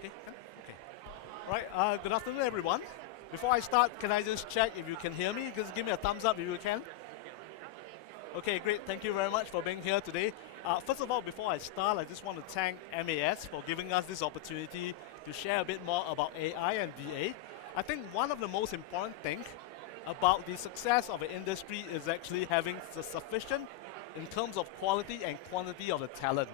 Okay. Okay. All right. Good afternoon, everyone. Before I start, can I just check if you can hear me? Just give me a thumbs up if you can. Okay, great. Thank you very much for being here today. First of all, before I start, I just want to thank MAS for giving us this opportunity to share a bit more about AI and DA. I think one of the most important things about the success of an industry is actually having the sufficient in terms of quality and quantity of the talent.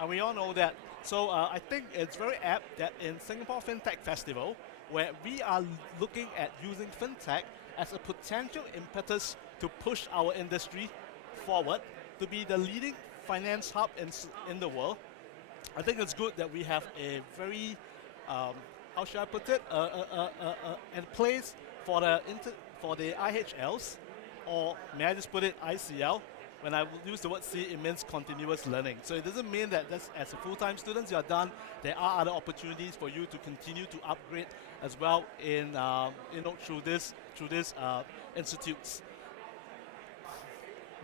And we all know that. So I think it's very apt that in Singapore FinTech Festival, where we are looking at using FinTech as a potential impetus to push our industry forward to be the leading finance hub in the world. I think it's good that we have a very, how should I put it, in place for the IHLs, or may I just put it ICL. When I use the word C, it means continuous learning. So it doesn't mean that as a full-time student you are done. There are other opportunities for you to continue to upgrade as well in through this institutes.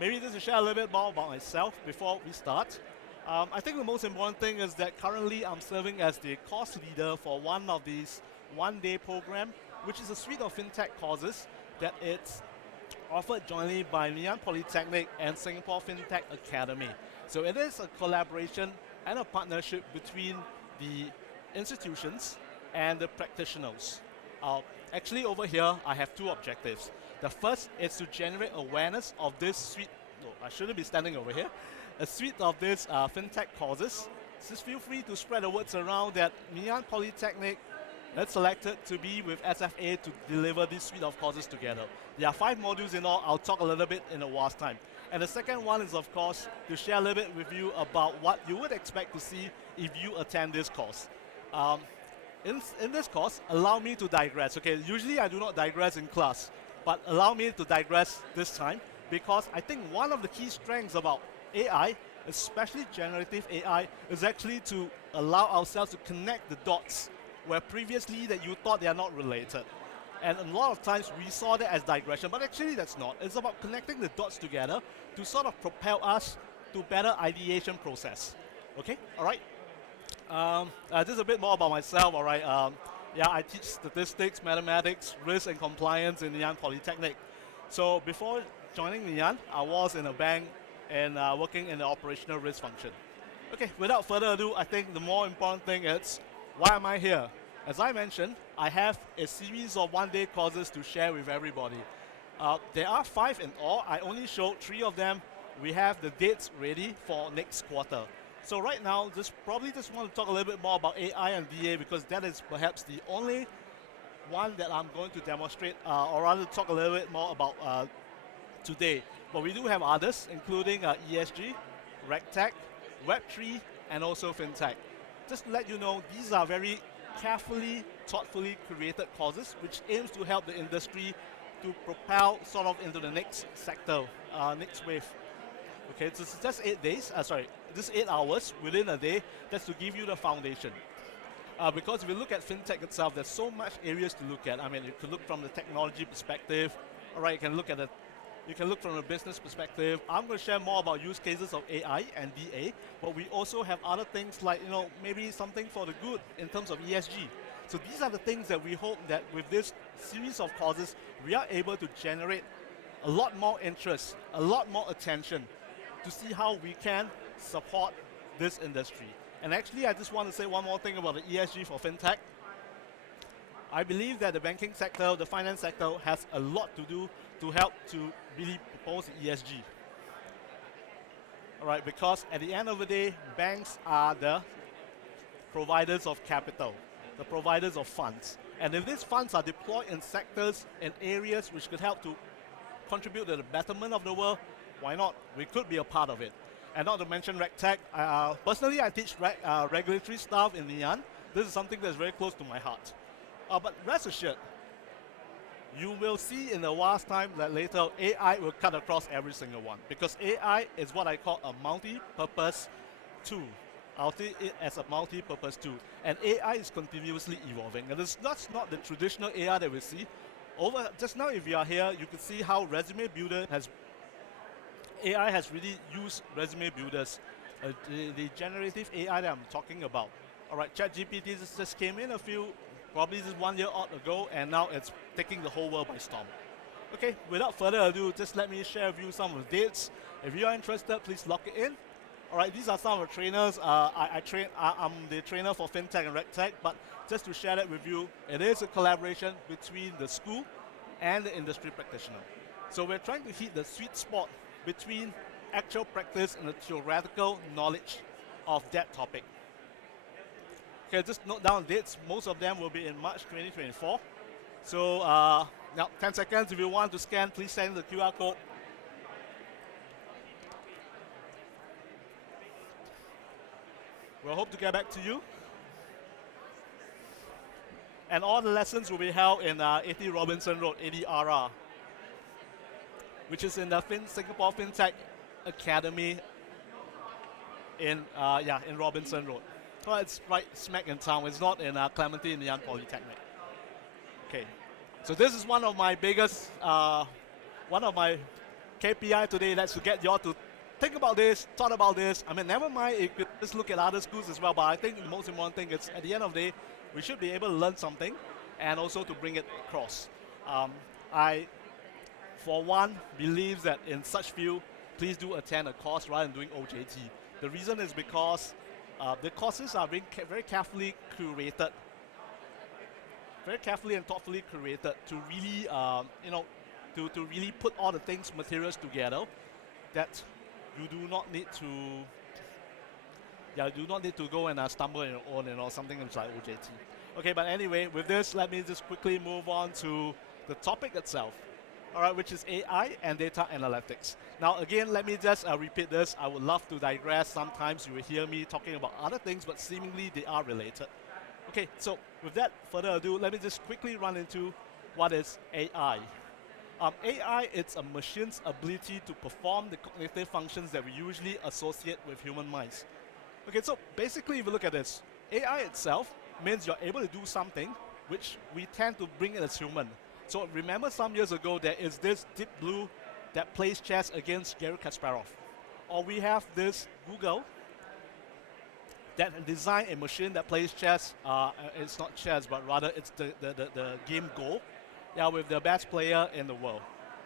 Maybe just to share a little bit more about myself before we start. I think the most important thing is that currently I'm serving as the course leader for one of these one-day program, which is a suite of FinTech courses that it's offered jointly by Ngee Polytechnic and Singapore FinTech Academy. So it is a collaboration and a partnership between the institutions and the practitioners. Actually over here, I have two objectives. The first is to generate awareness of this suite, no, I shouldn't be standing over here, a suite of these FinTech courses. Just feel free to spread the words around that Ngee Polytechnic is selected to be with SFA to deliver this suite of courses together. There are 5 modules in all. I'll talk a little bit in a while's time. And the second one is, of course, to share a little bit with you about what you would expect to see if you attend this course. In this course, allow me to digress. Okay, usually I do not digress in class, but allow me to digress this time because I think one of the key strengths about AI, especially generative AI, is actually to allow ourselves to connect the dots where previously that you thought they are not related. And a lot of times we saw that as digression, but actually that's not. It's about connecting the dots together to sort of propel us to better ideation process. Okay, all right. Just a bit more about myself, all right. Yeah, I teach statistics, mathematics, risk and compliance in Ngee Polytechnic. So before joining Ngee, I was in a bank and working in the operational risk function. Okay, without further ado, I think the more important thing is, why am I here? As I mentioned, I have a series of one-day courses to share with everybody. There are 5 in all. I only showed 3 of them. We have the dates ready for next quarter. So right now, probably just want to talk a little bit more about AI and DA because that is perhaps the only one that I'm going to demonstrate, or rather talk a little bit more about today. But we do have others, including ESG, RegTech, Web3, and also FinTech. Just to let you know, these are very carefully, thoughtfully created courses which aims to help the industry to propel sort of into the next sector, next wave. Okay, so it's just 8 days, just 8 hours within a day, just to give you the foundation. Because if you look at FinTech itself, there's so much areas to look at. I mean, you could look from the technology perspective, all right, you can look from a business perspective. I'm going to share more about use cases of AI and DA, but we also have other things like, maybe something for the good in terms of ESG. So these are the things that we hope that with this series of courses, we are able to generate a lot more interest, a lot more attention to see how we can support this industry. And actually, I just want to say one more thing about the ESG for FinTech. I believe that the banking sector, the finance sector, has a lot to do to help to really propose the ESG. All right, because at the end of the day, banks are the providers of capital, the providers of funds. And if these funds are deployed in sectors and areas which could help to contribute to the betterment of the world, why not? We could be a part of it. And not to mention RegTech. Personally, I teach regulatory stuff in Ngee. This is something that's very close to my heart. But rest assured, you will see in a while's time that later AI will cut across every single one. Because AI is what I call a multi-purpose tool. I'll see it as a multi-purpose tool. And AI is continuously evolving. And it's not the traditional AI that we see. Just now, if you are here, you can see how Resume Builder AI has really used Resume Builders, the generative AI that I'm talking about. All right, ChatGPT just came in probably just 1 year odd ago, and now it's taking the whole world by storm. Okay, without further ado, just let me share with you some of the dates. If you are interested, please lock it in. All right, these are some of the trainers. I'm the trainer for FinTech and RegTech, but just to share that with you, it is a collaboration between the school and the industry practitioner. So we're trying to hit the sweet spot between actual practice and the theoretical knowledge of that topic. Okay, just note down dates. Most of them will be in March 2024. So now 10 seconds. If you want to scan, please send the QR code. We'll hope to get back to you. And all the lessons will be held in 80 Robinson Road, ADRR, which is in the Singapore FinTech Academy in Robinson Road. Well, it's right smack in town. It's not in Clementi in the Polytechnic. Okay, so this is one of my biggest, one of my KPI today. That's to get you all to think about this, thought about this. I mean, never mind, you could just look at other schools as well. But I think the most important thing is, at the end of the day, we should be able to learn something, and also to bring it across. I, for one, believe that in such field, please do attend a course rather than doing OJT. The reason is because the courses are being very carefully curated, very carefully and thoughtfully curated to really, to really put all the materials together that you do not need to, go and stumble on your own, something like OJT. Okay, but anyway, with this, let me just quickly move on to the topic itself. All right, which is AI and data analytics. Now, again, let me just repeat this. I would love to digress. Sometimes you will hear me talking about other things, but seemingly they are related. Okay, so without further ado, let me just quickly run into what is AI. AI is a machine's ability to perform the cognitive functions that we usually associate with human minds. Okay, so basically, if you look at this, AI itself means you're able to do something which we tend to bring in as human. So remember some years ago, there is this Deep Blue that plays chess against Garry Kasparov. Or we have this Google that designed a machine that plays chess. It's not chess, but rather it's the game Go, with the best player in the world.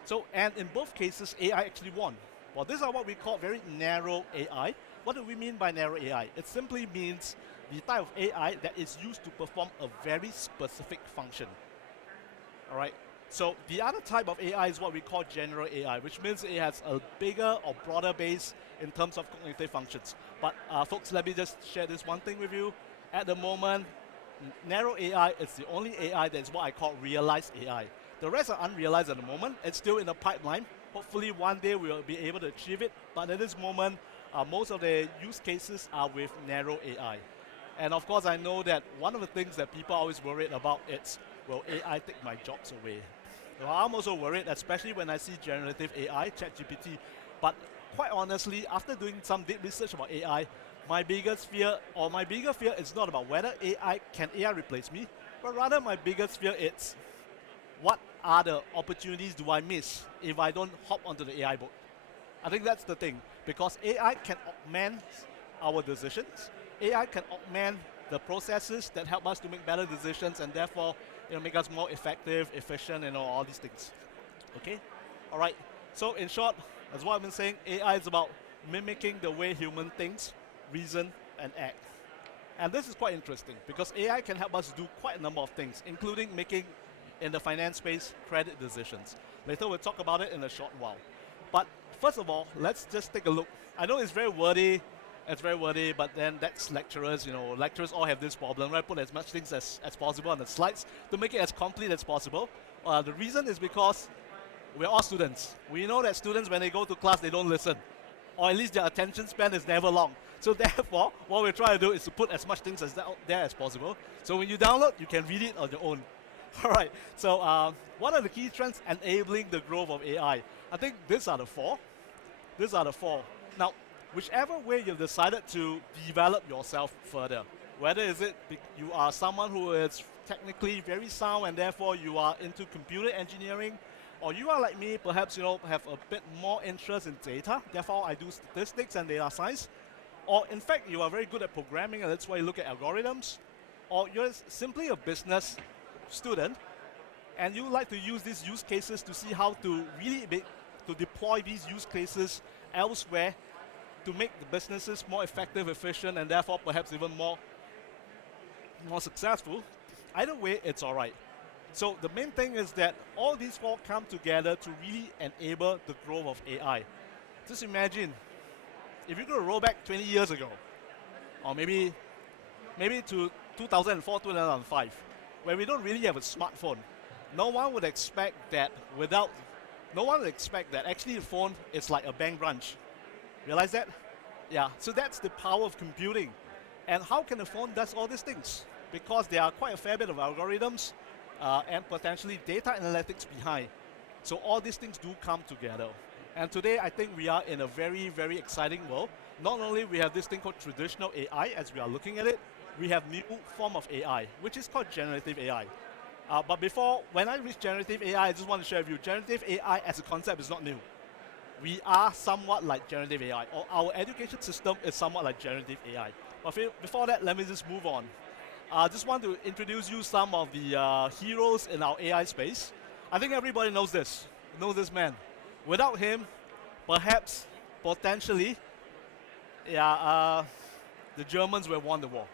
So, and in both cases, AI actually won. Well, these are what we call very narrow AI. What do we mean by narrow AI? It simply means the type of AI that is used to perform a very specific function. All right. So the other type of AI is what we call general AI, which means it has a bigger or broader base in terms of cognitive functions. But folks, let me just share this one thing with you. At the moment, narrow AI is the only AI that is what I call realized AI. The rest are unrealized at the moment. It's still in the pipeline. Hopefully one day we will be able to achieve it. But at this moment, most of the use cases are with narrow AI. And of course, I know that one of the things that people are always worried about is, will AI take my jobs away? Well, I'm also worried, especially when I see generative AI, ChatGPT. But quite honestly, after doing some deep research about AI, my bigger fear is not about whether can AI replace me, but rather my biggest fear is, what other opportunities do I miss if I don't hop onto the AI boat? I think that's the thing, because AI can augment our decisions. AI can augment the processes that help us to make better decisions, and therefore make us more effective, efficient, and all these things. Okay? All right. So in short, as what I've been saying, AI is about mimicking the way human thinks, reason, and act. And this is quite interesting because AI can help us do quite a number of things, including making, in the finance space, credit decisions. Later we'll talk about it in a short while. But first of all, let's just take a look. I know it's very wordy, but then that's lecturers. Lecturers all have this problem, right? Put as much things as possible on the slides to make it as complete as possible. The reason is because we're all students. We know that students, when they go to class, they don't listen. Or at least their attention span is never long. So therefore, what we're trying to do is to put as much things as there as possible. So when you download, you can read it on your own. All right, so what are the key trends enabling the growth of AI? I think these are the four. Now, whichever way you've decided to develop yourself further, whether is it you are someone who is technically very sound and therefore you are into computer engineering, or you are like me, perhaps have a bit more interest in data, therefore I do statistics and data science, or in fact you are very good at programming and that's why you look at algorithms, or you're simply a business student and you like to use these use cases to see how to really to deploy these use cases elsewhere to make the businesses more effective, efficient, and therefore perhaps even more successful. Either way, it's all right. So the main thing is that all these four come together to really enable the growth of AI. Just imagine, if you're going to roll back 20 years ago, or maybe to 2004, 2005, where we don't really have a smartphone, no one would expect that actually the phone is like a bank branch. Realize that? Yeah, so that's the power of computing. And how can a phone does all these things? Because there are quite a fair bit of algorithms and potentially data analytics behind. So all these things do come together. And today I think we are in a very, very exciting world. Not only we have this thing called traditional AI as we are looking at it, we have new form of AI, which is called generative AI. But before, when I reach generative AI, I just want to share with you, generative AI as a concept is not new. We are somewhat like generative AI, or our education system is somewhat like generative AI. But before that, let me just move on. I just want to introduce you some of the heroes in our AI space. I think everybody knows this man. Without him, perhaps, potentially, the Germans would have won the war.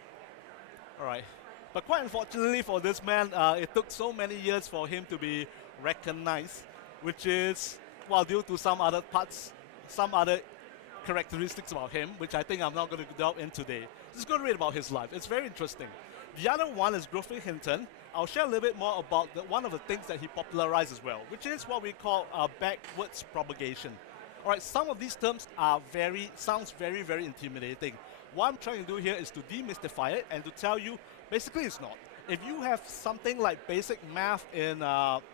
All right. But quite unfortunately for this man, it took so many years for him to be recognized, which is, well, due to some other characteristics about him, which I think I'm not going to delve in today. Just go read about his life. It's very interesting. The other one is Geoffrey Hinton. I'll share a little bit more about one of the things that he popularized as well, which is what we call backwards propagation. All right, some of these terms sounds very, very intimidating. What I'm trying to do here is to demystify it and to tell you, basically it's not. If you have something like basic math in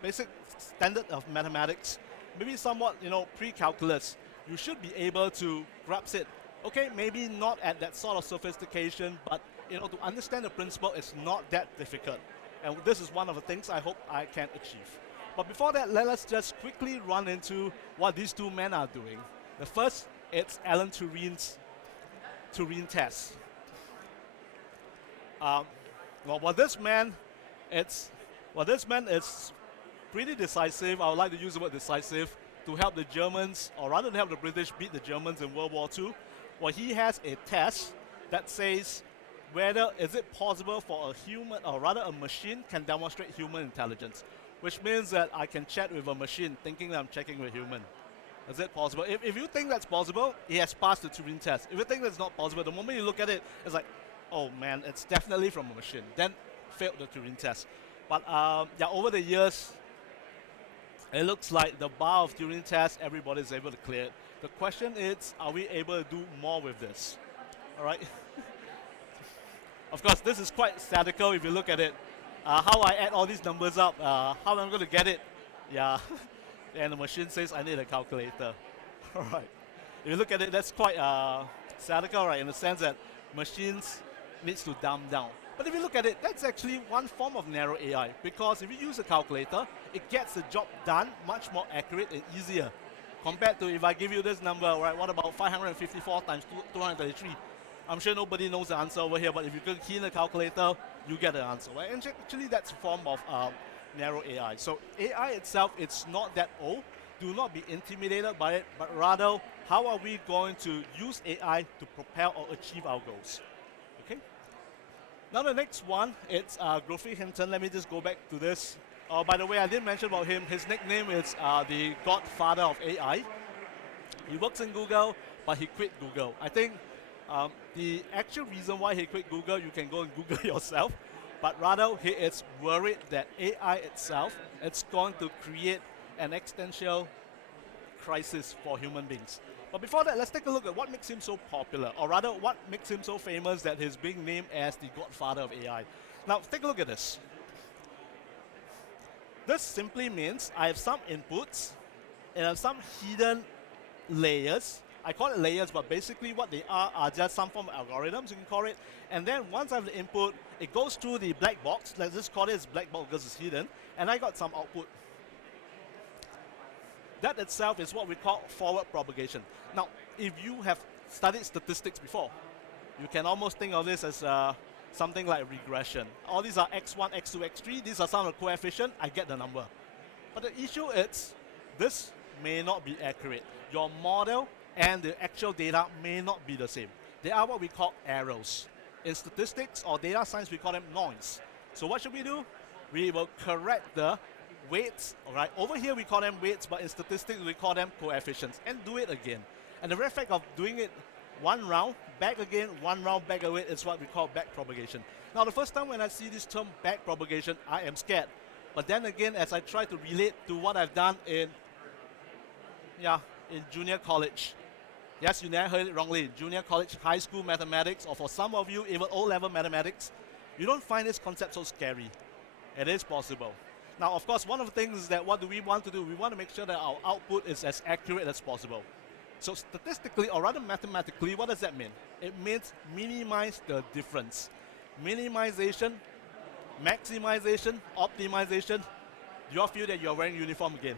basic standard of mathematics, maybe somewhat, pre-calculus, you should be able to grasp it. Okay, maybe not at that sort of sophistication, but to understand the principle is not that difficult. And this is one of the things I hope I can achieve. But before that, let us just quickly run into what these two men are doing. The first, it's Alan Turing's Turing test. This man is pretty decisive. I would like to use the word decisive to help the Germans, or rather to help the British beat the Germans in World War II. Well, he has a test that says whether is it possible for a human, or rather a machine, can demonstrate human intelligence, which means that I can chat with a machine thinking that I'm checking with a human. Is it possible? If you think that's possible, he has passed the Turing test. If you think that's not possible, the moment you look at it, it's like, oh man, it's definitely from a machine. Then failed the Turing test. But over the years, it looks like the bar of Turing test, everybody's able to clear it. The question is, are we able to do more with this? All right. Of course, this is quite statical if you look at it. How I add all these numbers up, how I'm going to get it. Yeah. And the machine says I need a calculator. All right. If you look at it, that's quite statical, right? In the sense that machines needs to dumb down. But if you look at it, that's actually one form of narrow AI, because if you use a calculator, it gets the job done much more accurate and easier compared to if I give you this number, right? What about 554 times 233? I'm sure nobody knows the answer over here, but if you can key in the calculator, you get the answer, right? And actually, that's a form of narrow AI. So AI itself, it's not that old. Do not be intimidated by it, but rather, how are we going to use AI to propel or achieve our goals? Okay. Now the next one, it's Geoffrey Hinton. Let me just go back to this. By the way, I didn't mention about him. His nickname is the godfather of AI. He works in Google, but he quit Google. I think the actual reason why he quit Google, you can go and Google yourself, but rather he is worried that AI itself, it's going to create an existential crisis for human beings. But before that, let's take a look at what makes him so popular, or rather what makes him so famous that he's being named as the godfather of AI. Now, take a look at this. This simply means I have some inputs and I have some hidden layers. I call it layers, but basically what they are just some form of algorithms, you can call it. And then once I have the input, it goes through the black box. Let's just call it black box because it's hidden. And I got some output. That itself is what we call forward propagation. Now, if you have studied statistics before, You can almost think of this as something like regression. All these are x1, x2, x3. These are some of the coefficients. I get the number. But the issue is this may not be accurate. Your model and the actual data may not be the same. They are what we call errors. In statistics or data science, we call them noise. So what should we do? We will correct the weights. All right. Over here, we call them weights, but in statistics, we call them coefficients. And do it again. And the very fact of doing it one round, back again, one round, back away, is what we call back propagation. Now, the first time when I see this term back propagation, I am scared. But then again, as I try to relate to what I've done in junior college. Yes, you never heard it wrongly. Junior college, high school mathematics, or for some of you, even O-level mathematics, you don't find this concept so scary. It is possible. Now, of course, one of the things is that what do we want to do? We want to make sure that our output is as accurate as possible. So statistically, or rather mathematically, what does that mean? It means minimize the difference. Minimization, maximization, optimization. Do you all feel that you're wearing uniform again?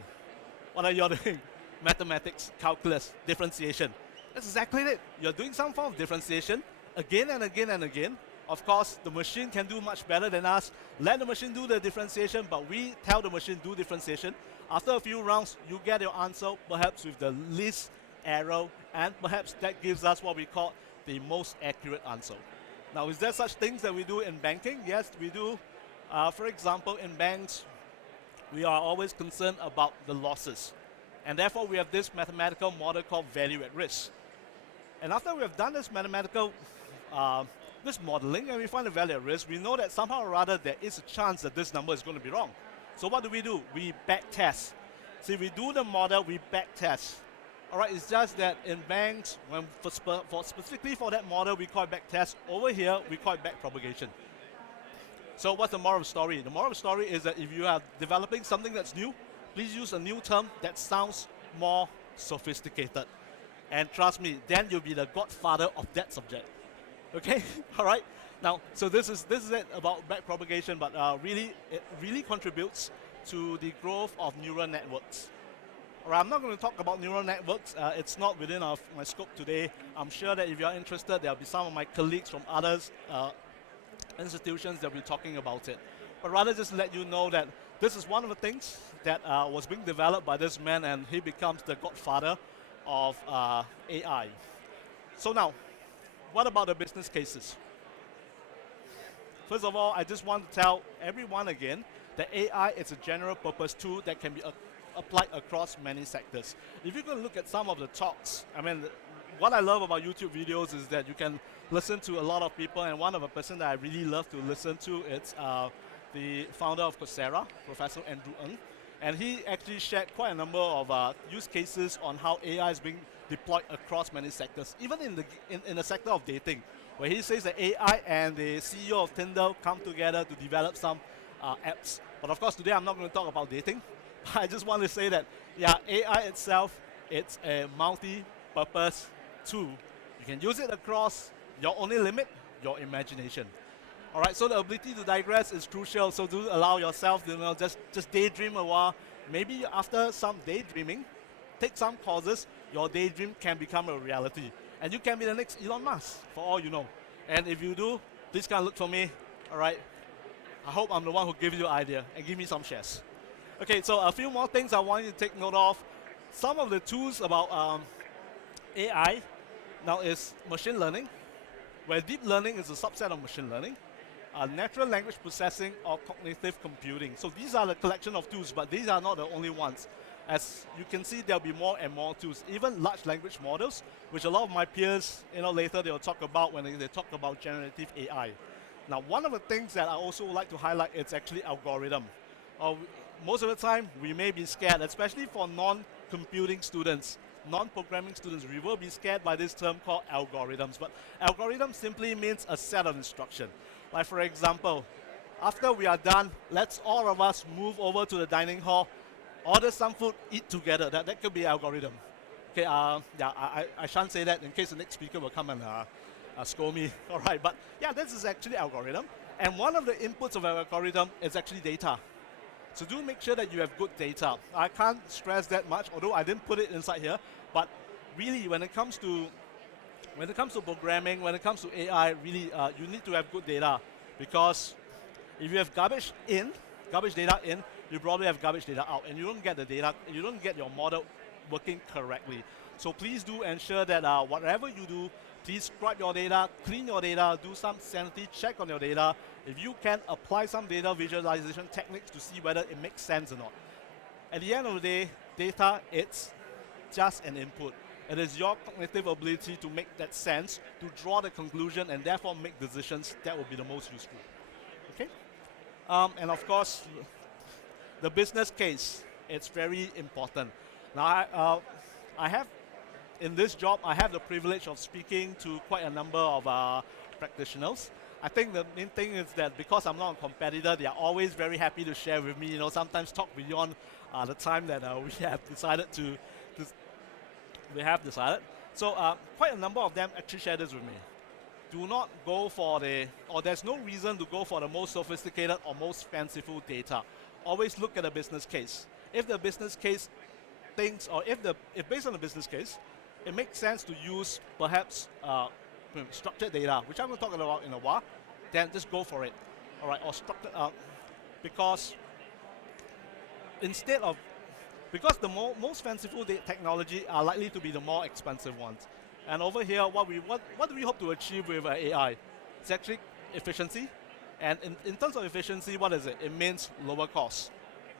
What are you all doing? Mathematics, calculus, differentiation. That's exactly it. You're doing some form of differentiation again and again and again. Of course, the machine can do much better than us. Let the machine do the differentiation, but we tell the machine do differentiation. After a few rounds, you get your answer, perhaps with the least error, and perhaps that gives us what we call the most accurate answer. Now, is there such things that we do in banking? Yes, we do. For example, in banks, we are always concerned about the losses. And therefore, we have this mathematical model called value at risk. And after we have done this mathematical this modeling and we find the value at risk, we know that somehow or other there is a chance that this number is going to be wrong. So what do? We back test. See, we do the model, we back test. All right, it's just that in banks, when specifically for that model, we call it back test. Over here, we call it back propagation. So what's the moral of the story? The moral of the story is that if you are developing something that's new, please use a new term that sounds more sophisticated. And trust me, then you'll be the godfather of that subject. Okay, all right. Now, so this is it about back propagation, but it really contributes to the growth of neural networks. All right, I'm not going to talk about neural networks. It's not within my scope today. I'm sure that if you're interested, there'll be some of my colleagues from others institutions that will be talking about it. But rather just let you know that this is one of the things that was being developed by this man, and he becomes the godfather of AI. So now, what about the business cases? First of all, I just want to tell everyone again that AI is a general purpose tool that can be applied across many sectors. If you're going to look at some of the talks, I mean, what I love about YouTube videos is that you can listen to a lot of people, and one of the person that I really love to listen to is the founder of Coursera, Professor Andrew Ng. And he actually shared quite a number of use cases on how AI is being deployed across many sectors, even in the sector of dating, where he says that AI and the CEO of Tinder come together to develop some apps. But of course, today I'm not going to talk about dating. I just want to say that, yeah, AI itself, it's a multi-purpose tool. You can use it across. Your only limit, your imagination. All right, so the ability to digress is crucial. So do allow yourself to just daydream a while. Maybe after some daydreaming, take some courses, your daydream can become a reality. And you can be the next Elon Musk, for all you know. And if you do, please come look for me, all right? I hope I'm the one who gives you an idea and give me some shares. Okay, so a few more things I want you to take note of. Some of the tools about AI now is machine learning, where deep learning is a subset of machine learning, natural language processing, or cognitive computing. So these are the collection of tools, but these are not the only ones. As you can see, there'll be more and more tools, even large language models, which a lot of my peers, later they'll talk about when they talk about generative AI. Now, one of the things that I also like to highlight is actually algorithm. Most of the time, we may be scared, especially for non-computing students, non-programming students, we will be scared by this term called algorithms. But algorithm simply means a set of instructions. Like for example, after we are done, let's all of us move over to the dining hall, order some food, eat together. That could be algorithm. Okay, I shan't say that in case the next speaker will come and scold me. All right, but yeah, this is actually algorithm. And one of the inputs of our algorithm is actually data. So do make sure that you have good data. I can't stress that much, although I didn't put it inside here. But really, when it comes to when it comes to programming, when it comes to AI, really, you need to have good data, because if you have garbage data in, you probably have garbage data out, and you don't get the data, you don't get your model working correctly. So please do ensure that whatever you do, please scrub your data, clean your data, do some sanity check on your data. If you can, apply some data visualization techniques to see whether it makes sense or not. At the end of the day, data, it's just an input. It is your cognitive ability to make that sense, to draw the conclusion, and therefore make decisions that will be the most useful. Okay? And of course, the business case, it's very important. Now, I have, in this job, I have the privilege of speaking to quite a number of practitioners. I think the main thing is that because I'm not a competitor, they are always very happy to share with me, sometimes talk beyond the time that we have decided to So quite a number of them actually share this with me. Do not go for there's no reason to go for the most sophisticated or most fanciful data. Always look at the business case. If the business case thinks, or if based on the business case, it makes sense to use perhaps structured data, which I'm going to talk about in a while, then just go for it. All right, or structured, because because the most fanciful technology are likely to be the more expensive ones. And over here, what do we hope to achieve with AI? It's actually efficiency. And in terms of efficiency, what is it? It means lower cost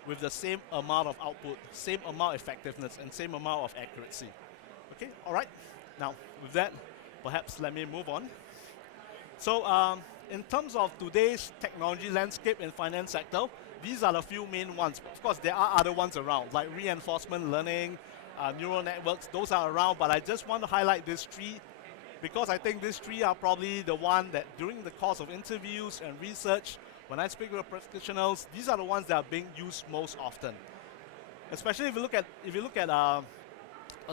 with the same amount of output, same amount of effectiveness, and same amount of accuracy. Okay, all right. Now, with that, perhaps let me move on. So, in terms of today's technology landscape in finance sector, these are the few main ones. Of course, there are other ones around, like reinforcement learning, neural networks. Those are around, but I just want to highlight these three because I think these three are probably the one that during the course of interviews and research, when I speak with practitioners, these are the ones that are being used most often. Especially if you look at a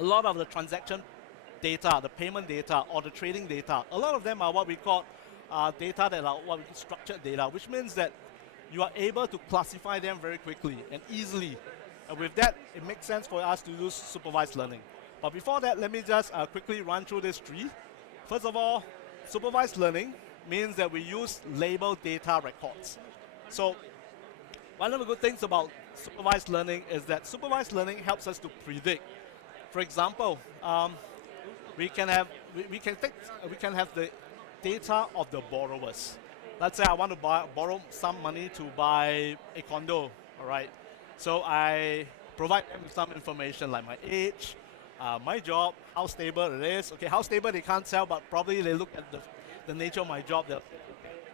lot of the transaction data, the payment data, or the trading data, a lot of them are what we call data that are what we call structured data, which means that you are able to classify them very quickly and easily. And with that, it makes sense for us to use supervised learning. But before that, let me just quickly run through these three. First of all, supervised learning means that we use labeled data records. So one of the good things about supervised learning is that supervised learning helps us to predict. For example, we can have the data of the borrowers. Let's say I want to borrow some money to buy a condo, all right? So I provide them with some information like my age, my job, how stable it is. Okay, how stable they can't tell, but probably they look at the nature of my job, they're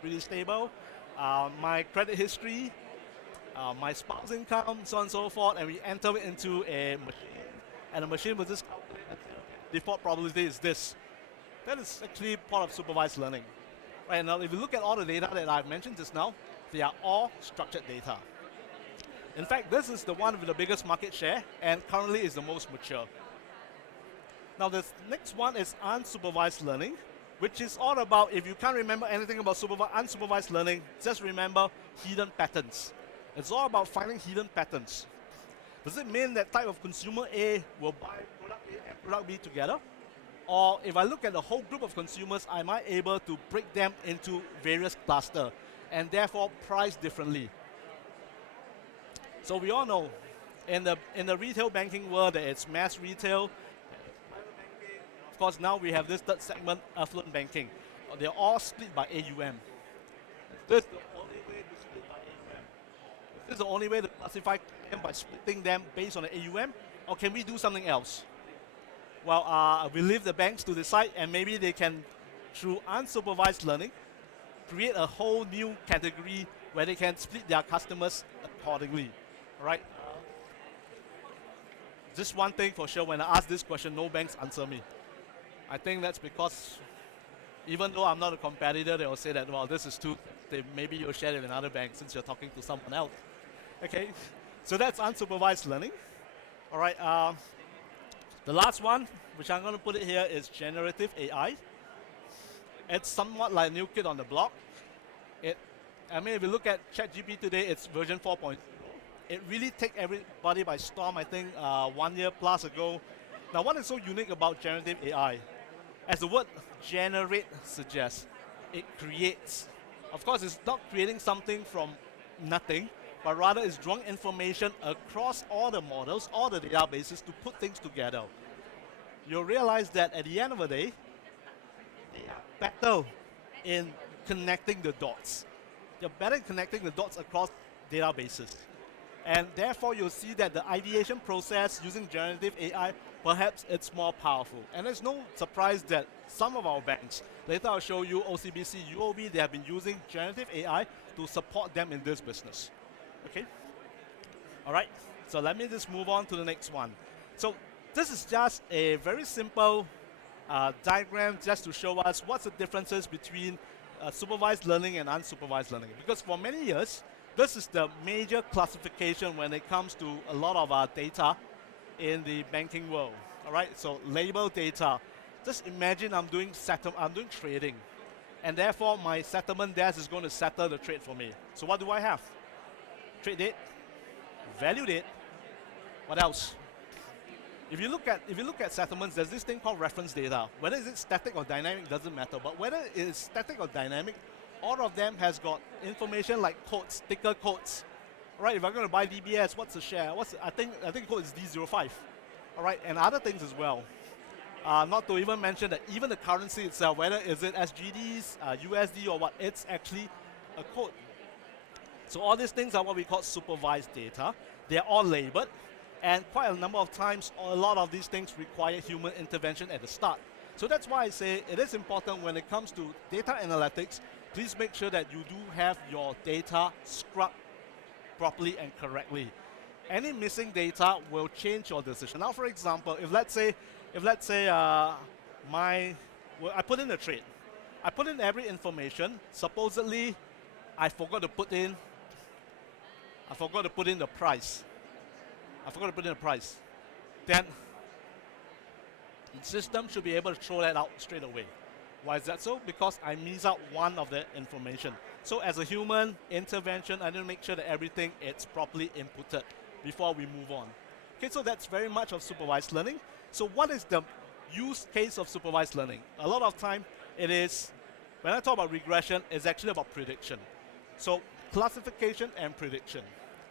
really stable. My credit history, my spouse income, so on and so forth, and we enter it into a machine, and the machine will just calculate default probability is this. That is actually part of supervised learning. Right, now, if you look at all the data that I've mentioned just now, they are all structured data. In fact, this is the one with the biggest market share and currently is the most mature. Now, this next one is unsupervised learning, which is all about, if you can't remember anything about unsupervised learning, just remember hidden patterns. It's all about finding hidden patterns. Does it mean that type of consumer A will buy product A and product B together? Or if I look at the whole group of consumers, am I able to break them into various clusters and therefore price differently? So we all know in the retail banking world that it's mass retail. Of course, now we have this third segment, affluent banking. They're all split by AUM. This is the only way to split by AUM. This is the only way to classify them by splitting them based on the AUM, or can we do something else? Well, we leave the banks to decide, and maybe they can, through unsupervised learning, create a whole new category where they can split their customers accordingly. All right? Just one thing for sure, when I ask this question, no banks answer me. I think that's because even though I'm not a competitor, they will say that, well, this is too, maybe you'll share it with another bank since you're talking to someone else. Okay, so that's unsupervised learning. All right, the last one, which I'm going to put it here, is generative AI. It's somewhat like a new kid on the block. If you look at ChatGPT today, it's version 4.0. It really took everybody by storm, I think, 1 year plus ago. Now, what is so unique about generative AI? As the word generate suggests, it creates. Of course, it's not creating something from nothing, but rather it's drawing information across all the models, all the databases to put things together. You'll realize that at the end of the day, they are better in connecting the dots. They're better in connecting the dots across databases. And therefore, you'll see that the ideation process using generative AI, perhaps it's more powerful. And there's no surprise that some of our banks, later I'll show you OCBC, UOB, they have been using generative AI to support them in this business. Okay? All right, so let me just move on to the next one. So this is just a very simple diagram just to show us what's the differences between supervised learning and unsupervised learning. Because for many years, this is the major classification when it comes to a lot of our data in the banking world. All right, so label data. Just imagine I'm doing trading, and therefore my settlement desk is going to settle the trade for me. So what do I have? Trade date, value date. What else? If you look at settlements, there's this thing called reference data. Whether it's static or dynamic doesn't matter, but whether it is static or dynamic, all of them has got information like codes, sticker codes. All right, if I'm going to buy DBS, what's the share? I think code is D05. All right, and other things as well. Not to even mention that even the currency itself, whether is it SGDs, USD or what, it's actually a code. So all these things are what we call supervised data. They're all labeled, and quite a number of times, a lot of these things require human intervention at the start. So that's why I say it is important when it comes to data analytics, please make sure that you do have your data scrubbed properly and correctly. Any missing data will change your decision. Now, for example, if let's say I put in a trade, I put in every information. Supposedly, I forgot to put in the price. Then the system should be able to throw that out straight away. Why is that so? Because I miss out one of the information. So as a human intervention, I need to make sure that everything is properly inputted before we move on. Okay, so that's very much of supervised learning. So what is the use case of supervised learning? A lot of time it is, when I talk about regression, it's actually about prediction. So classification and prediction.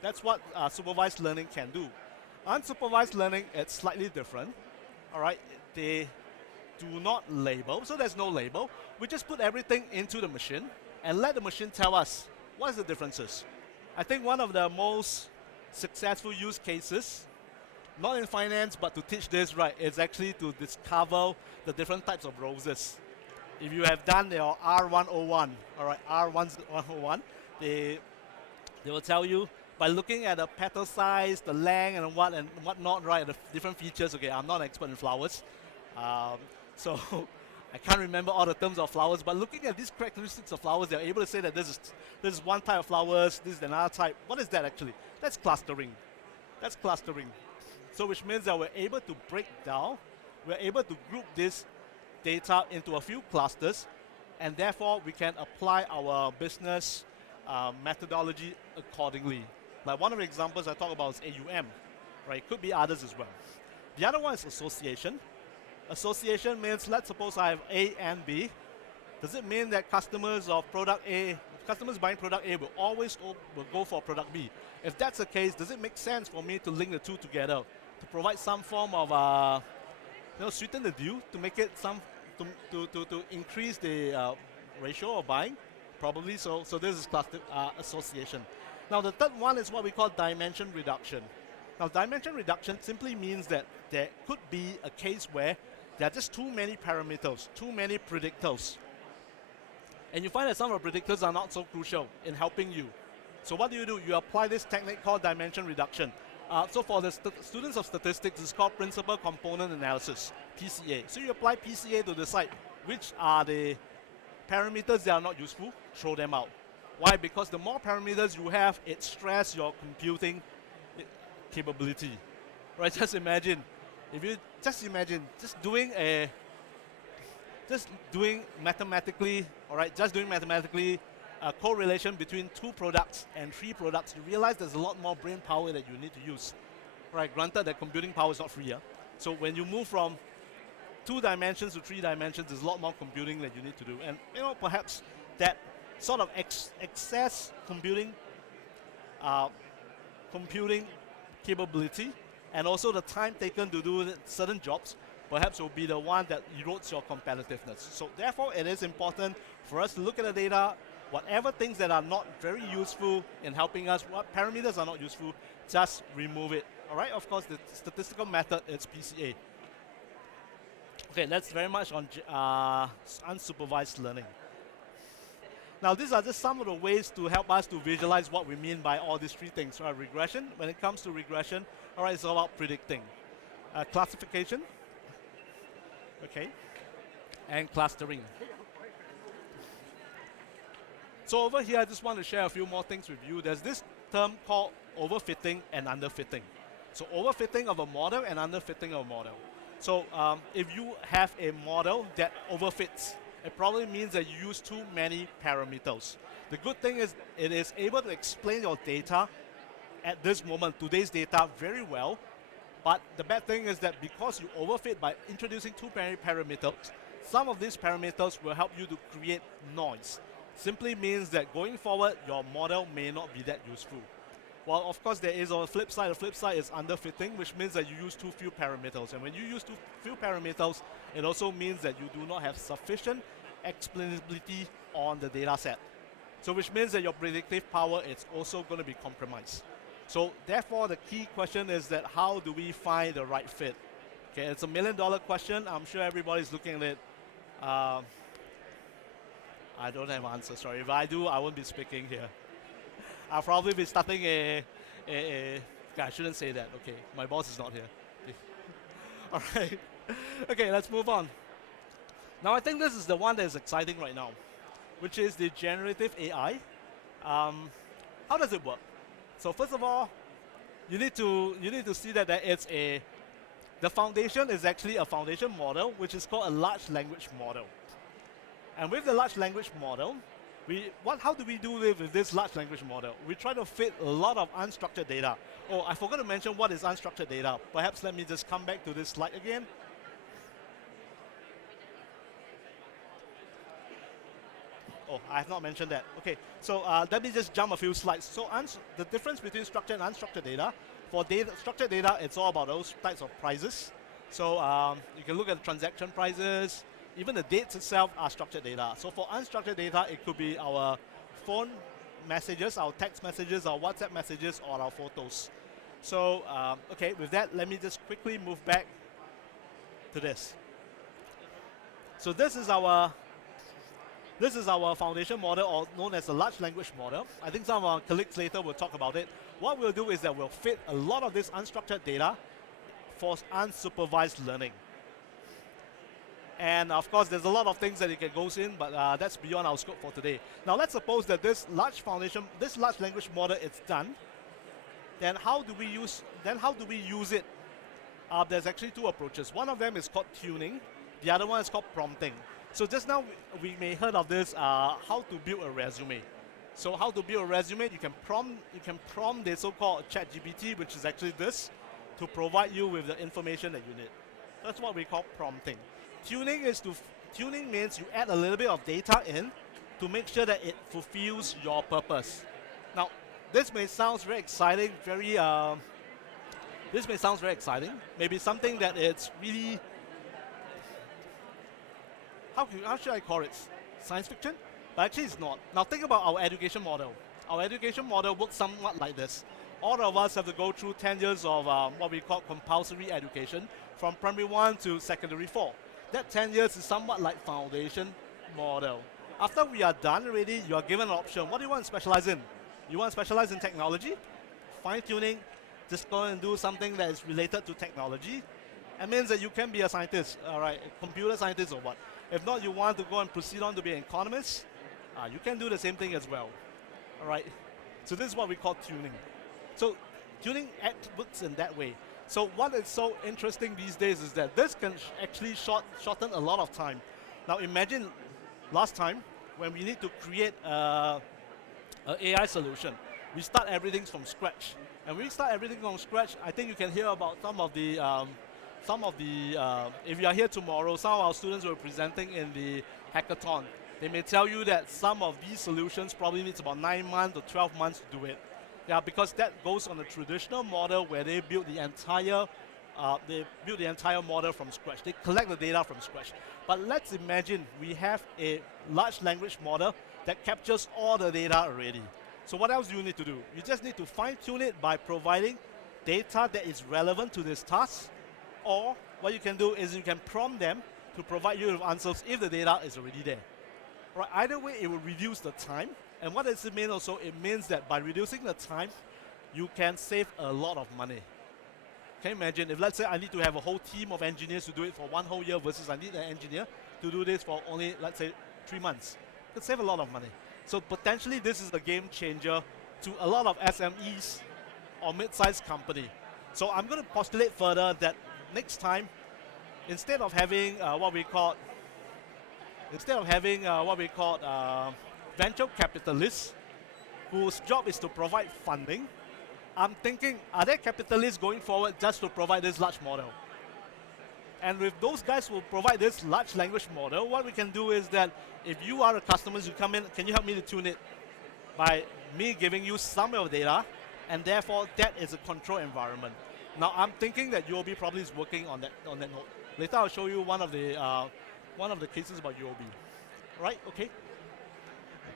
That's what supervised learning can do. Unsupervised learning, it's slightly different. All right, they do not label, so there's no label. We just put everything into the machine and let the machine tell us what is the differences. I think one of the most successful use cases, not in finance, but to teach this right, is actually to discover the different types of roses. If you have done your R101, all right, R101, they will tell you by looking at the petal size, the length, and whatnot, right, the different features. Okay, I'm not an expert in flowers, so I can't remember all the terms of flowers. But looking at these characteristics of flowers, they're able to say that this is one type of flowers, this is another type. What is that actually? That's clustering. That's clustering. So which means that we're able to break down, we're able to group this data into a few clusters, and therefore we can apply our business methodology accordingly. Like one of the examples I talk about is AUM, right? Could be others as well. The other one is association. Association means, let's suppose I have A and B. Does it mean that customers of product A, customers buying product A will always go for product B? If that's the case, does it make sense for me to link the two together to provide some form of sweeten the deal to make it to increase the ratio of buying? Probably so. So this is cluster association. Now the third one is what we call dimension reduction. Now dimension reduction simply means that there could be a case where there are just too many parameters, too many predictors. And you find that some of the predictors are not so crucial in helping you. So what do? You apply this technique called dimension reduction. So for the students of statistics, it's called principal component analysis, PCA. So you apply PCA to decide which are the parameters that are not useful, throw them out. Why? Because the more parameters you have, it stresses your computing capability. Right? Just imagine doing mathematically a correlation between 2 products and 3 products. You realize there's a lot more brain power that you need to use. Right? Granted that computing power is not free. So when you move from 2 dimensions to 3 dimensions, there's a lot more computing that you need to do. And perhaps that sort of excess computing capability and also the time taken to do certain jobs perhaps will be the one that erodes your competitiveness. So therefore, it is important for us to look at the data, whatever things that are not very useful in helping us, what parameters are not useful, just remove it. All right, of course, the statistical method is PCA. Okay, that's very much on unsupervised learning. Now, these are just some of the ways to help us to visualize what we mean by all these 3 things. Right? Regression, when it comes to regression, all right, it's all about predicting. Classification, okay, and clustering. So over here, I just want to share a few more things with you. There's this term called overfitting and underfitting. So overfitting of a model and underfitting of a model. So if you have a model that overfits, it probably means that you use too many parameters. The good thing is it is able to explain your data at this moment, today's data, very well. But the bad thing is that because you overfit by introducing too many parameters, some of these parameters will help you to create noise. Simply means that going forward, your model may not be that useful. Well, of course, there is a flip side. The flip side is underfitting, which means that you use too few parameters. And when you use too few parameters, it also means that you do not have sufficient explainability on the data set. So which means that your predictive power is also going to be compromised. So therefore, the key question is that how do we find the right fit? Okay, it's $1 million question. I'm sure everybody's looking at it. I don't have an answer, sorry. If I do, I won't be speaking here. I'll probably be starting I shouldn't say that. Okay, my boss is not here. All right. Okay, let's move on. Now, I think this is the one that is exciting right now, which is the generative AI. How does it work? So first of all, you need to see that the foundation is actually a foundation model, which is called a large language model. And with the large language model, how do we do with this large language model? We try to fit a lot of unstructured data. Oh, I forgot to mention what is unstructured data. Perhaps let me just come back to this slide again. Oh, I have not mentioned that. Okay, so let me just jump a few slides. So the difference between structured and unstructured data, for structured data, it's all about those types of prices. So you can look at the transaction prices. Even the dates itself are structured data. So for unstructured data, it could be our phone messages, our text messages, our WhatsApp messages, or our photos. So, okay, with that, let me just quickly move back to this. So this is our foundation model, or known as the large language model. I think some of our colleagues later will talk about it. What we'll do is that we'll fit a lot of this unstructured data for unsupervised learning. And of course, there's a lot of things that it goes in, but that's beyond our scope for today. Now, let's suppose that this large language model is done. Then how do we use it? There's actually 2 approaches. One of them is called tuning. The other one is called prompting. So just now we may heard of this how to build a resume. So how to build a resume? You can prompt the so-called ChatGPT, which is actually this, to provide you with the information that you need. That's what we call prompting. Tuning means you add a little bit of data in to make sure that it fulfills your purpose. Now, this may sound very exciting, maybe something that it's really, how should I call it? Science fiction? But actually it's not. Now think about our education model. Our education model works somewhat like this. All of us have to go through 10 years of what we call compulsory education from primary 1 to secondary 4. That 10 years is somewhat like foundation model. After we are done already, you are given an option. What do you want to specialize in? You want to specialize in technology? Fine-tuning, just go and do something that is related to technology. It means that you can be a scientist, all right, a computer scientist or what. If not, you want to go and proceed on to be an economist, you can do the same thing as well, all right? So this is what we call tuning. So tuning works in that way. So what is so interesting these days is that this can actually shorten a lot of time. Now imagine last time when we need to create an AI solution. We start everything from scratch. And when we start everything from scratch, I think you can hear about some of the some of the, if you are here tomorrow, some of our students were presenting in the hackathon. They may tell you that some of these solutions probably needs about 9 months or 12 months to do it. Yeah, because that goes on a traditional model where they build the entire model from scratch. They collect the data from scratch. But let's imagine we have a large language model that captures all the data already. So what else do you need to do? You just need to fine tune it by providing data that is relevant to this task, or what you can do is you can prompt them to provide you with answers if the data is already there. Right, either way, it will reduce the time. And what does it mean also? It means that by reducing the time, you can save a lot of money. Can you imagine if, let's say, I need to have a whole team of engineers to do it for 1 whole year versus I need an engineer to do this for only, let's say, 3 months. It could save a lot of money. So potentially, this is a game changer to a lot of SMEs or mid-sized company. So I'm going to postulate further that next time, instead of having what we call venture capitalists whose job is to provide funding, I'm thinking, are there capitalists going forward just to provide this large model? And with those guys who provide this large language model, what we can do is that if you are a customer, you come in, can you help me to tune it? By me giving you some of the data, and therefore that is a control environment. Now I'm thinking that UOB probably is working on that note. Later I'll show you one of the cases about UOB. Right? Okay.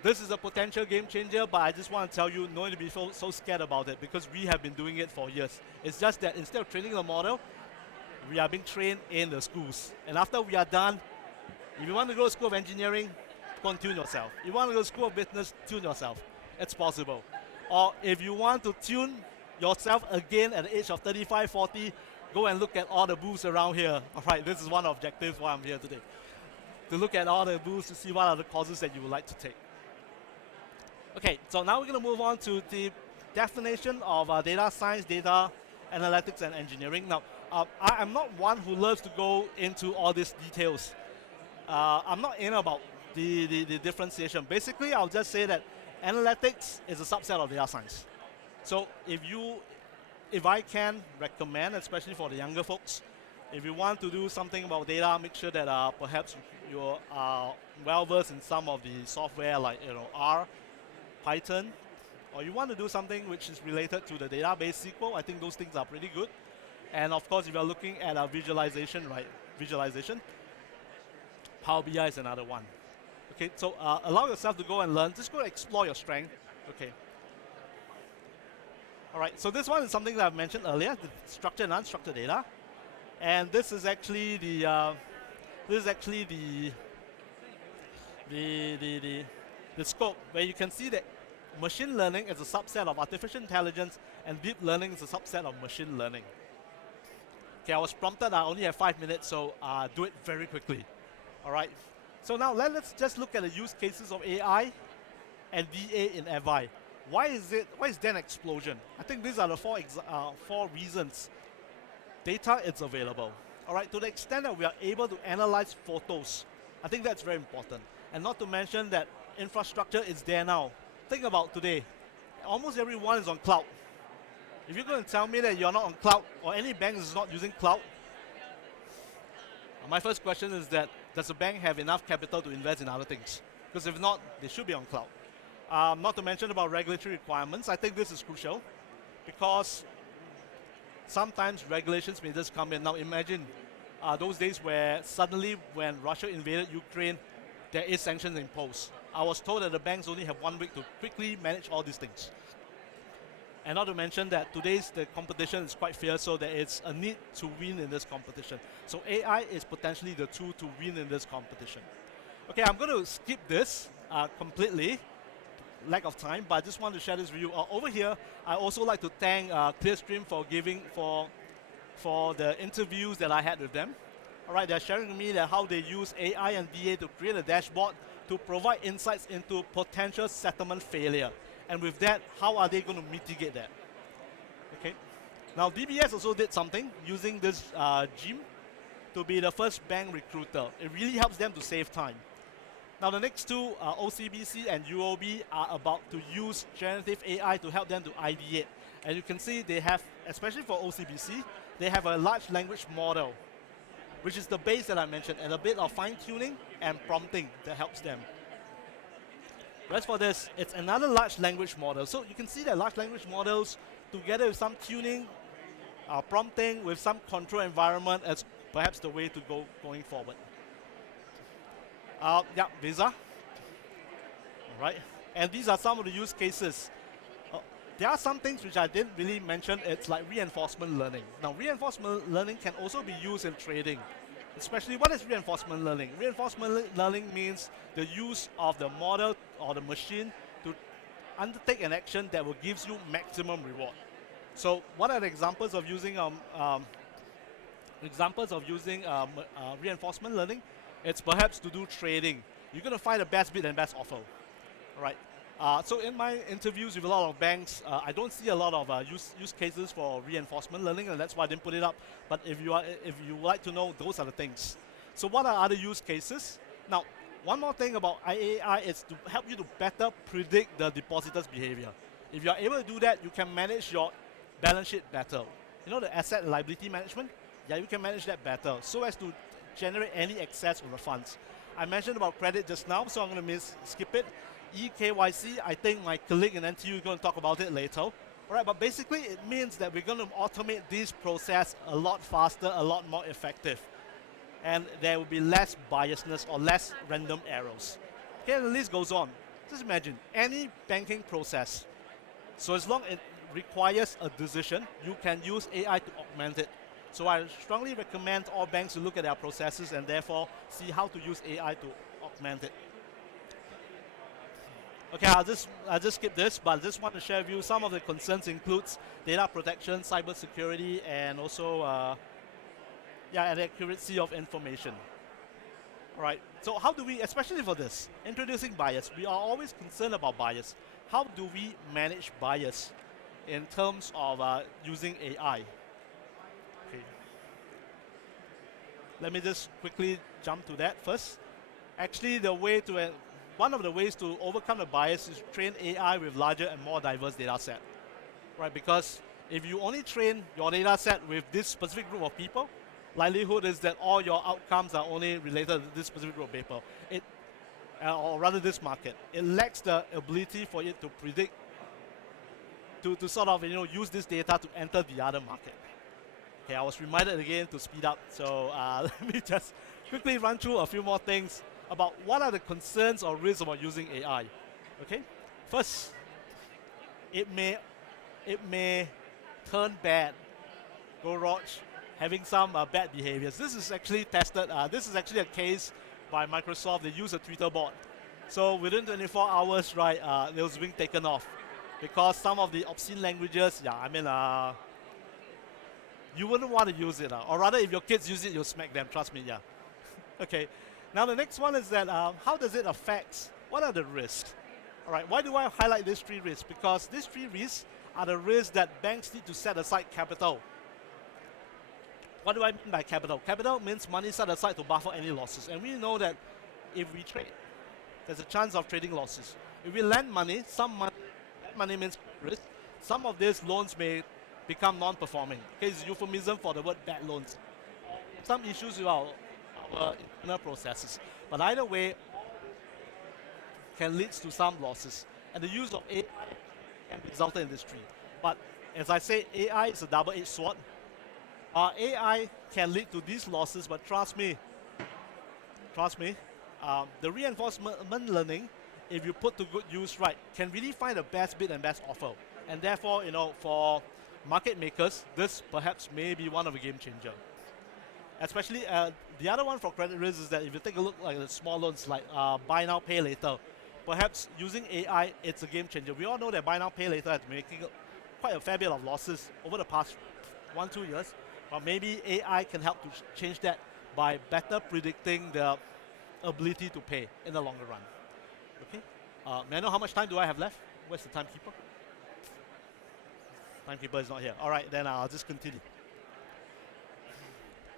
This is a potential game changer, but I just want to tell you, no need to be so scared about it because we have been doing it for years. It's just that instead of training the model, we are being trained in the schools. And after we are done, if you want to go to School of Engineering, go and tune yourself. If you want to go to School of Business, tune yourself. It's possible. Or if you want to tune yourself again at the age of 35, 40, go and look at all the booths around here. All right, this is one objective why I'm here today. To look at all the booths to see what are the courses that you would like to take. Okay, so now we're going to move on to the definition of data science, data analytics, and engineering. Now, I'm not one who loves to go into all these details. I'm not in about the differentiation. Basically, I'll just say that analytics is a subset of data science. So if I can recommend, especially for the younger folks, if you want to do something about data, make sure that perhaps you are well-versed in some of the software like R, Python, or you want to do something which is related to the database SQL, I think those things are pretty good. And of course, if you're looking at visualization, right? Visualization, Power BI is another one. Okay, so allow yourself to go and learn. Just go explore your strength. Okay. All right, so this one is something that I've mentioned earlier, the structured and unstructured data. And this is actually the scope where you can see that machine learning is a subset of artificial intelligence and deep learning is a subset of machine learning. Okay, I was prompted, I only have 5 minutes, so do it very quickly. All right, so now let's just look at the use cases of AI and DA in FI. Why is there an explosion? I think these are the four reasons. Data is available. All right, to the extent that we are able to analyze photos, I think that's very important. And not to mention that infrastructure is there now. Think about today. Almost everyone is on cloud. If you're going to tell me that you're not on cloud or any bank is not using cloud, my first question is that does the bank have enough capital to invest in other things? Because if not, they should be on cloud. Not to mention about regulatory requirements. I think this is crucial because sometimes regulations may just come in. Now imagine those days where suddenly when Russia invaded Ukraine, there is sanctions imposed. I was told that the banks only have 1 week to quickly manage all these things. And not to mention that the competition is quite fierce, so there is a need to win in this competition. So AI is potentially the tool to win in this competition. Okay, I'm going to skip this completely, lack of time, but I just want to share this with you. Over here, I also like to thank Clearstream for giving for the interviews that I had with them. All right, they're sharing with me that how they use AI and DA to create a dashboard to provide insights into potential settlement failure. And with that, how are they going to mitigate that? Okay. Now, DBS also did something using this GIM to be the first bank recruiter. It really helps them to save time. Now, the next two, OCBC and UOB, are about to use generative AI to help them to ideate. And you can see they have, especially for OCBC, they have a large language model, which is the base that I mentioned, and a bit of fine-tuning and prompting that helps them. Whereas for this, it's another large language model. So you can see that large language models, together with some tuning, prompting, with some control environment, as perhaps the way to go going forward. Yeah, Visa. All right. And these are some of the use cases. There are some things which I didn't really mention. It's like reinforcement learning. Now, reinforcement learning can also be used in trading. Especially, what is reinforcement learning? Reinforcement learning means the use of the model or the machine to undertake an action that will give you maximum reward. So, what are the examples of using reinforcement learning? It's perhaps to do trading. You're going to find the best bid and best offer, all right? So in my interviews with a lot of banks, I don't see a lot of use cases for reinforcement learning, and that's why I didn't put it up. But if you would like to know, those are the things. So what are other use cases? Now, one more thing about AI is to help you to better predict the depositor's behavior. If you are able to do that, you can manage your balance sheet better. You know the asset and liability management? Yeah, you can manage that better so as to generate any excess of the funds. I mentioned about credit just now, so I'm going to skip it. EKYC, I think my colleague in NTU is going to talk about it later. All right, but basically it means that we're going to automate this process a lot faster, a lot more effective. And there will be less biasness or less random errors. Okay, the list goes on. Just imagine, any banking process, so as long as it requires a decision, you can use AI to augment it. So I strongly recommend all banks to look at their processes and therefore see how to use AI to augment it. Okay, I'll just skip this, but I just want to share with you some of the concerns includes data protection, cyber security, and also and accuracy of information. All right, so how do we, especially for this, introducing bias, we are always concerned about bias. How do we manage bias in terms of using AI? Okay. Let me just quickly jump to that first. Actually, one of the ways to overcome the bias is to train AI with larger and more diverse data set, right? Because if you only train your data set with this specific group of people, likelihood is that all your outcomes are only related to this specific group of people, or rather this market. It lacks the ability for it to predict, to sort of use this data to enter the other market. Okay, I was reminded again to speed up, so let me just quickly run through a few more things about what are the concerns or risks about using AI. Okay, first, it may turn bad, go wrong, having some bad behaviors. This is actually tested. This is actually a case by Microsoft. They use a Twitter bot. So within 24 hours, right, it was being taken off because some of the obscene languages. Yeah, I mean, you wouldn't want to use it, or rather, if your kids use it, you'll smack them. Trust me. Yeah. Okay. Now the next one is that how does it affect? What are the risks? All right. Why do I highlight these three risks? Because these three risks are the risks that banks need to set aside capital. What do I mean by capital? Capital means money set aside to buffer any losses. And we know that if we trade, there's a chance of trading losses. If we lend money, that money means risk. Some of these loans may become non-performing. Okay, it's a euphemism for the word bad loans. Some issues with our internal processes. But either way, can lead to some losses. And the use of AI can result in this tree. But as I say, AI is a double-edged sword. AI can lead to these losses, but trust me, the reinforcement learning, if you put to good use right, can really find the best bid and best offer. And therefore, for market makers, this perhaps may be one of a game changer. Especially the other one for credit risk is that if you take a look like the small loans like buy now, pay later, perhaps using AI, it's a game changer. We all know that buy now, pay later has been making quite a fair bit of losses over the past 1-2 years. But maybe AI can help to change that by better predicting the ability to pay in the longer run. Okay. May I know how much time do I have left? Where's the timekeeper? Timekeeper is not here. All right, then I'll just continue.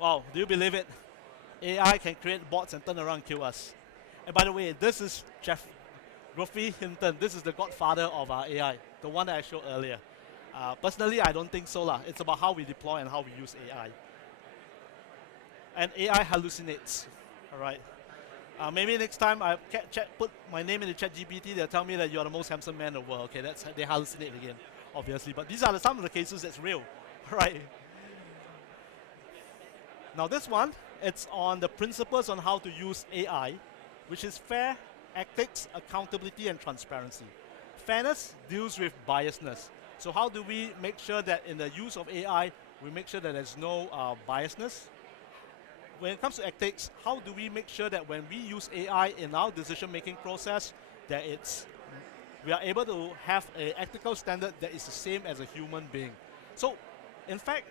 Wow, do you believe it? AI can create bots and turn around and kill us. And by the way, this is Geoffrey Hinton. This is the godfather of AI, the one that I showed earlier. Personally, I don't think so lah. It's about how we deploy and how we use AI. And AI hallucinates, all right? Maybe next time I put my name in the ChatGPT, they'll tell me that you're the most handsome man in the world. Okay, they hallucinate again, obviously. But these are some of the cases that's real, all right? Now this one, it's on the principles on how to use AI, which is fair, ethics, accountability, and transparency. Fairness deals with biasness. So how do we make sure that in the use of AI, we make sure that there's no biasness? When it comes to ethics, how do we make sure that when we use AI in our decision-making process, that we are able to have an ethical standard that is the same as a human being? So, in fact,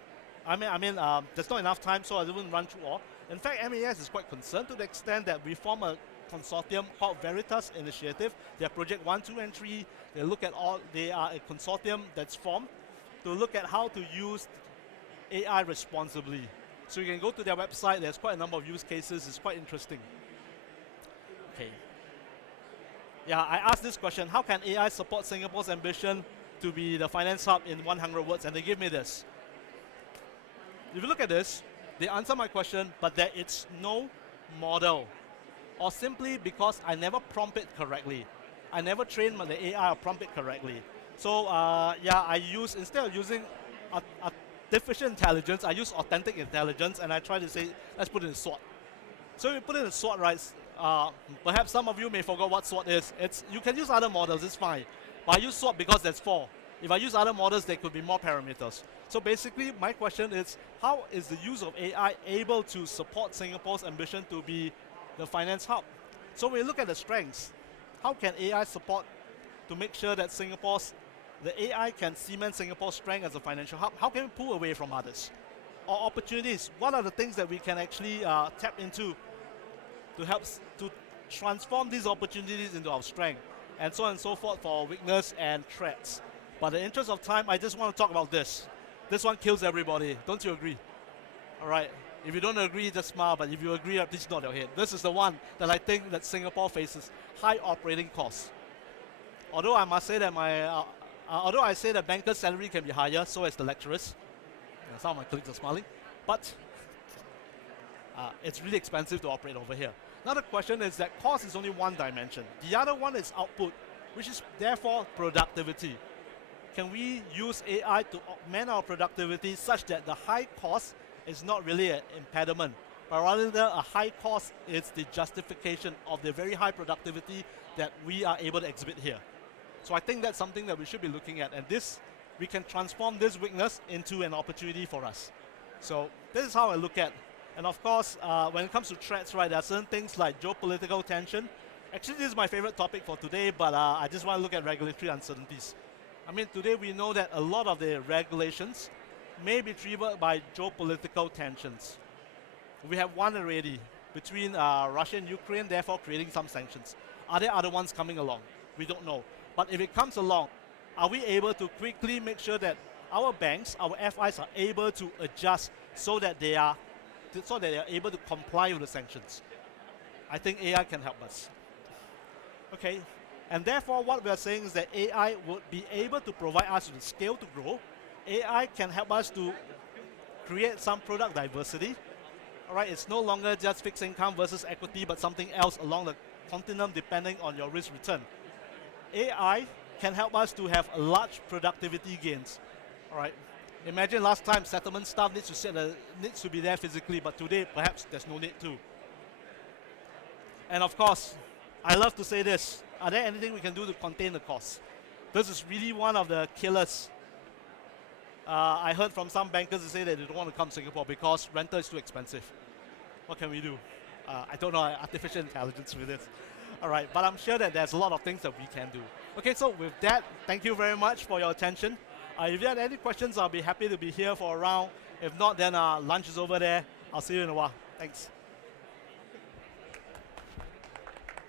there's not enough time, so I didn't run through all. In fact, MAS is quite concerned to the extent that we form a consortium called Veritas Initiative. They are Project 1, 2, and 3. They are a consortium that's formed to look at how to use AI responsibly. So you can go to their website. There's quite a number of use cases. It's quite interesting. Okay. Yeah, I asked this question: how can AI support Singapore's ambition to be the finance hub in 100 words? And they give me this. If you look at this, they answer my question, but there is no model, or simply because I never prompt it correctly. I never trained the AI or prompt it correctly. So instead of using artificial intelligence, I use authentic intelligence, and I try to say, let's put it in SWOT. So if you put it in SWOT, right, perhaps some of you may forget what SWOT is. You can use other models, it's fine. But I use SWOT because there's 4. If I use other models, there could be more parameters. So basically, my question is, how is the use of AI able to support Singapore's ambition to be the finance hub? So we look at the strengths. How can AI support to make sure that the AI can cement Singapore's strength as a financial hub? How can we pull away from others? Or opportunities, what are the things that we can actually tap into to help to transform these opportunities into our strength? And so on and so forth for weakness and threats. But in the interest of time, I just want to talk about this. This one kills everybody. Don't you agree? All right. If you don't agree, just smile. But if you agree, please nod your head. This is the one that I think that Singapore faces: high operating costs. Although I must say that although I say that bankers' salary can be higher, so as the lecturers. Some of my colleagues are smiling. But it's really expensive to operate over here. Another question is that cost is only one dimension. The other one is output, which is therefore productivity. Can we use AI to augment our productivity such that the high cost is not really an impediment, but rather a high cost is the justification of the very high productivity that we are able to exhibit here? So I think that's something that we should be looking at, and we can transform this weakness into an opportunity for us. So this is how I look at. And of course, when it comes to threats, right, there are certain things like geopolitical tension. Actually, this is my favorite topic for today, but I just want to look at regulatory uncertainties. Today we know that a lot of the regulations may be triggered by geopolitical tensions. We have one already between Russia and Ukraine, therefore creating some sanctions. Are there other ones coming along? We don't know. But if it comes along, are we able to quickly make sure that our banks, our FIs are able to adjust so that they are able to comply with the sanctions? I think AI can help us. Okay, and therefore what we are saying is that AI would be able to provide us with the scale to grow. AI can help us to create some product diversity. All right, it's no longer just fixed income versus equity, but something else along the continuum depending on your risk return. AI can help us to have large productivity gains. All right, imagine last time settlement staff needs to be there physically, but today perhaps there's no need to. And of course, I love to say this: are there anything we can do to contain the costs? This is really one of the killers. I heard from some bankers say that they don't want to come to Singapore because rental is too expensive. What can we do? I don't know artificial intelligence with it. All right, but I'm sure that there's a lot of things that we can do. Okay, so with that, thank you very much for your attention. If you have any questions, I'll be happy to be here for a round. If not, then lunch is over there. I'll see you in a while. Thanks.